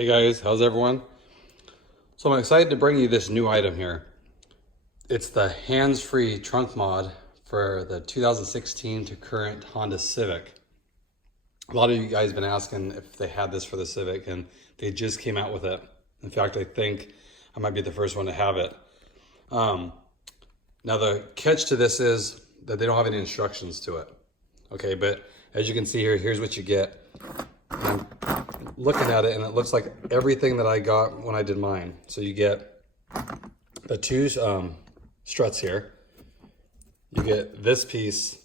Hey guys, how's everyone? So I'm excited to bring you this new item here. It's the hands-free trunk mod for the 2016 to current Honda Civic. A lot of you guys have been asking if they had this for the Civic, and they just came out with it. In fact, I think I might be the first one to have it. Now the catch to this is that they don't have any instructions to it. Okay, but as you can see here, here's what you get. I'm looking at it and it looks like everything that I got when I did mine. So you get the two struts here. You get this piece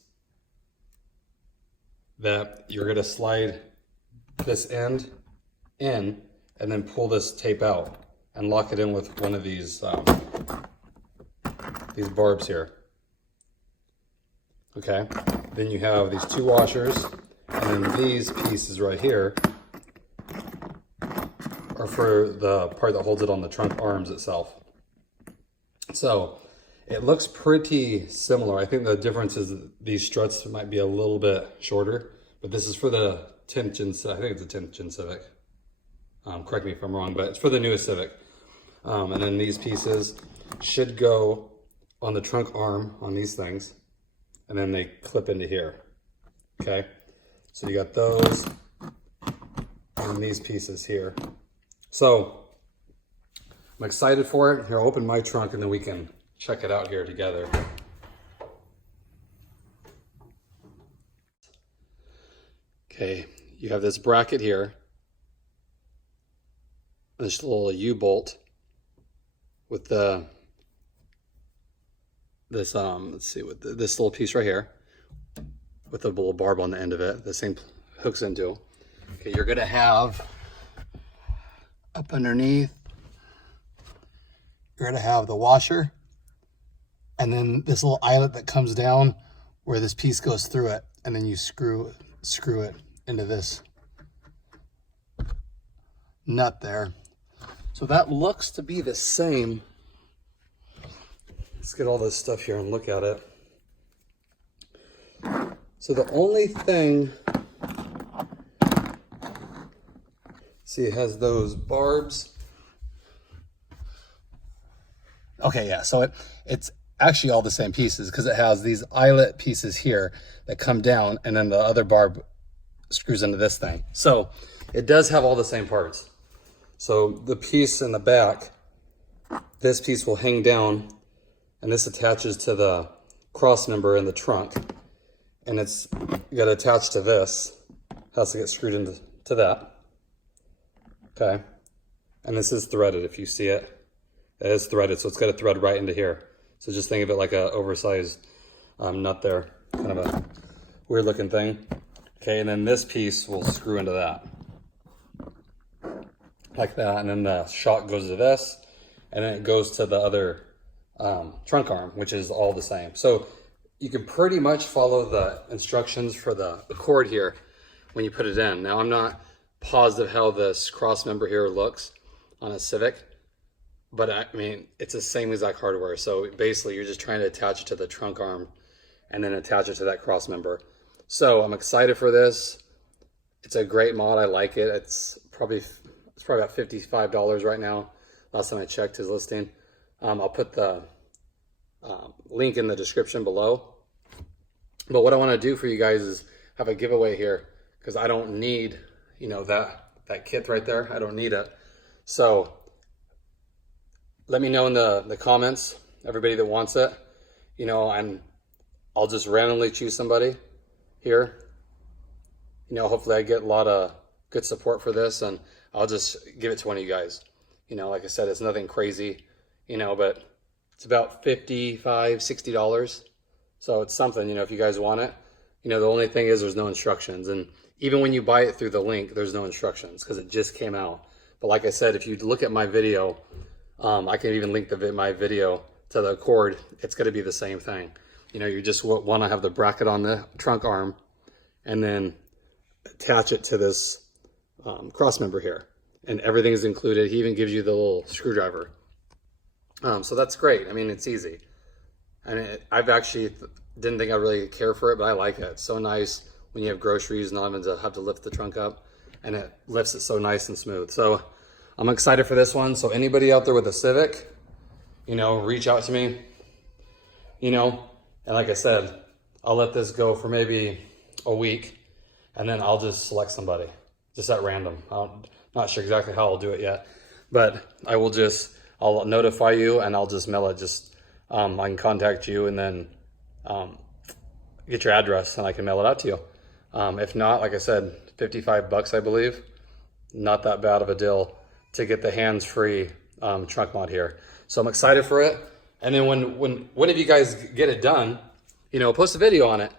that you're gonna slide this end in and then pull this tape out and lock it in with one of these barbs here. Okay, then you have these two washers, and then these pieces right here are for the part that holds it on the trunk arms itself. So it looks pretty similar. I think the difference is these struts might be a little bit shorter, but this is for the 10th gen, I think it's a 10th gen Civic. Correct me if I'm wrong, but it's for the newest Civic. And then these pieces should go on the trunk arm on these things, and then they clip into here. Okay, so you got those and these pieces here. So I'm excited for it. Here, I'll open my trunk and then we can check it out here together. Okay, you have this bracket here, this little U-bolt with this let's see, with this little piece right here with a little barb on the end of it. The same hooks into. Okay, you're gonna have up underneath, you're gonna have the washer, and then this little eyelet that comes down where this piece goes through it, and then you screw it into this nut there. So that looks to be the same. Let's get all this stuff here and look at it. So the only thing, see, it has those barbs. Okay, yeah, so it's actually all the same pieces because it has these eyelet pieces here that come down, and then the other barb screws into this thing. So it does have all the same parts. So the piece in the back, this piece will hang down, and this attaches to the cross member in the trunk, and it's got to attach to this, has to get screwed into that. Okay, and this is threaded. If you see it, it is threaded, so it's got to thread right into here. So just think of it like a oversized nut there, kind of a weird looking thing. Okay, and then this piece will screw into that, like that, and then the shock goes to this, and then it goes to the other trunk arm, which is all the same. So you can pretty much follow the instructions for the Accord here when you put it in. Now I'm not positive how this cross member here looks on a Civic, but I mean, it's the same exact hardware. So basically you're just trying to attach it to the trunk arm and then attach it to that cross member. So I'm excited for this. It's a great mod. I like it. It's probably about $55 right now. Last time I checked his listing. I'll put the link in the description below. But what I want to do for you guys is have a giveaway here, because I don't need, you know, that kit right there. I don't need it. So let me know in the comments, everybody that wants it, you know, and I'll just randomly choose somebody here. You know, hopefully I get a lot of good support for this, and I'll just give it to one of you guys. You know, like I said, it's nothing crazy, you know, but it's about $55, $60. So it's something, you know, if you guys want it. You know, the only thing is there's no instructions. And even when you buy it through the link, there's no instructions because it just came out. But like I said, if you look at my video, I can even link my video to the Accord. It's going to be the same thing. You know, you just want to have the bracket on the trunk arm and then attach it to this cross member here. And everything is included. He even gives you the little screwdriver. So that's great. I mean, it's easy. And I've actually didn't think I really care for it, but I like it. It's so nice when you have groceries, not having to lift the trunk up, and it lifts it so nice and smooth. So I'm excited for this one. So anybody out there with a Civic, you know, reach out to me, you know, and like I said, I'll let this go for maybe a week and then I'll just select somebody just at random. I'm not sure exactly how I'll do it yet, but I'll notify you and I'll just mail it. I can contact you and then get your address and I can mail it out to you. If not, like I said, 55 bucks, I believe. Not that bad of a deal to get the hands-free trunk mod here. So I'm excited for it. And then when one of you guys get it done, you know, post a video on it,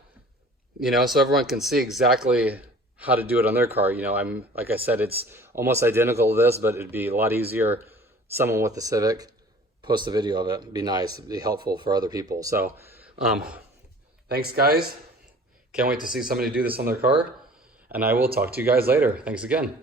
you know, so everyone can see exactly how to do it on their car. You know, like I said, it's almost identical to this, but it'd be a lot easier. Someone with the Civic, post a video of it. It'd be nice. It'd be helpful for other people. So thanks, guys. Can't wait to see somebody do this on their car. And I will talk to you guys later. Thanks again.